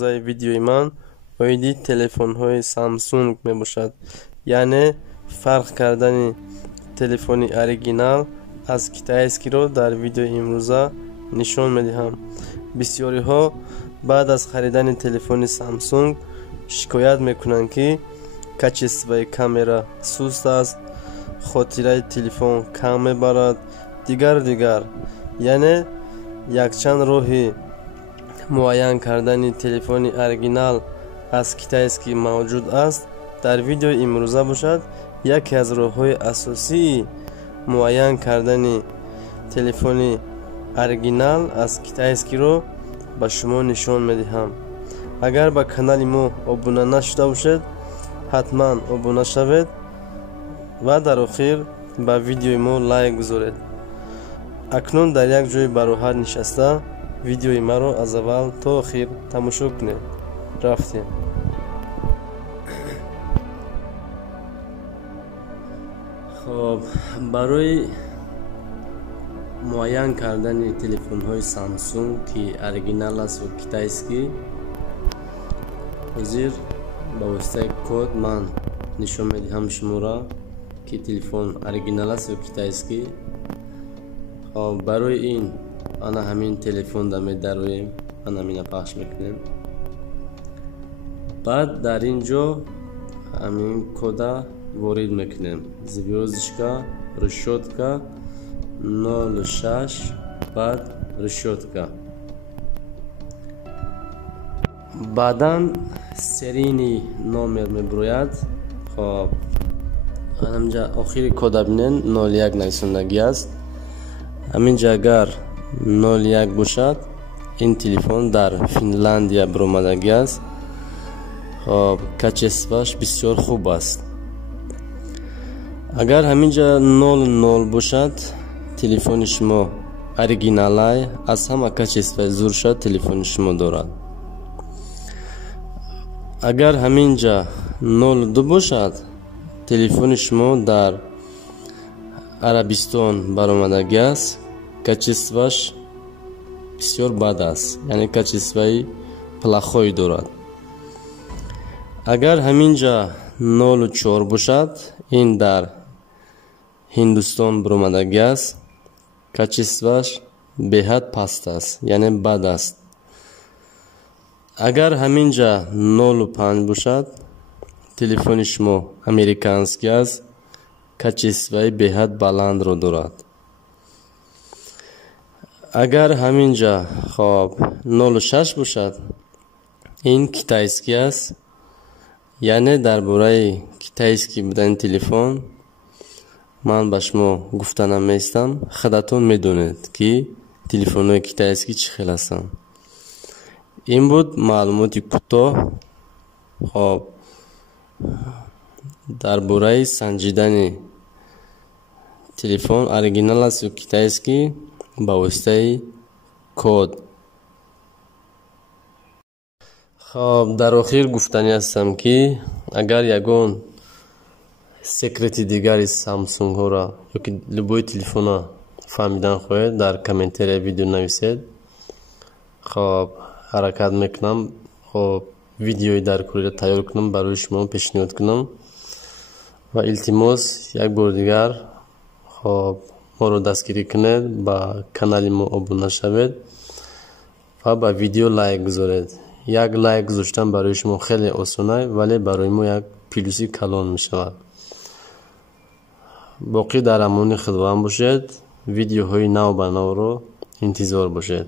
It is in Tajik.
имрӯзаи видеои ман оиди телефонҳои Samsung мебошад. Яъне фарқ кардани телефони оригинал аз китайскиро дар видеои имрӯза нишон медиҳам. Бисёриҳо баъд аз харидани телефони Samsung шикоят мекунанд ки качествои камера суст аст, хотираи телефон кам мебарад, дигар. Яъне якчанд роҳи муайян кардани телефони оригинал аз китайский мавҷуд аст. Дар видеои имрӯза бошад яке аз роҳҳои асосии муайян кардани телефони оригинал аз китайскиро ба шумо нишон медиҳам. Агар ба канали мо обуна нашуда бошед, ҳатман обуна шавед ва дар охир ба видеои мо лайк гузоред. акнун дар як ҷои бароҳат нишаста видеои маро аз аввал то охир тамошо кунед. рафтем. хоб, барои муайян кардани телефонҳои Samsung ки оригинал аст ва китайский, ҳозир ба воситаи код ман нишон медиҳам шуморо ки телефон оригинал аст ва китайский. хоб, барои ин ана ҳамин телефонда медароем, ана ҳамина пахш мекунем. баъд дар ин ҷо ҳамин кода ворид мекунем. звёздочка, решётка 06, баъд решётка. баъдан серийни номер мебирояд. хоб, ҳаминҷа охири кода бинен 01 нависондагӣ аст. ҳаминҷа агар 01 бошад, ин телефон дар Финляндия биромадагӣ аст. хоб, качествоаш бисёр хуб аст. агар ҳаминҷа 00 бошад, телефони шумо оригиналай аз ҳама качествои зурша телефони шумо дорад. агар ҳаминҷа 02 бошад, телефони шумо дар Арабистон баромадагӣ аст. качествоаш бисёр бад аст, яъне качествои плохой дорад. агар ҳаминҷа 04 бошад, ин дар Ҳиндустон баромадагӣ аст. качествоаш беҳад паст аст, яъне бад аст. агар ҳаминҷа 05 бошад, телефони шумо американский аст. качествои беҳад баландро дорад. агар ҳаминҷа хоб 06 бошад, ин китайский аст. яъне дар бораи китайский будани телефон ман ба шумо гуфта намеистам. худатон медонед ки телефонҳои китайский чӣ хел ҳастанд. ин буд маълумоти кӯтоҳ хоб дар бораи санҷидани телефон оригинал аст ё китайский ба воситаи код. хоб, дар охир гуфтанӣ ҳастам ки агар ягон секрети дигари Samsung-ҳоро ёки любой телефонро фаҳмидан хоҳед, дар комментария видео нависед. хоб, ҳаракат мекунам хоб видеои дар кӯрида тайёр кунам, барои шумо пешниҳод кунам. ва илтимос як бор дигар хоб моро дастгирӣ кунед, ба канали мо обуна шавед ва ба видео лайк гузоред. як лайк гузоштан барои шумо хеле осон аст, вале барои мо як плюси калон мешавад. боқӣ дар амони худованд бошед. видеоҳои нав ба навро интизор бошед.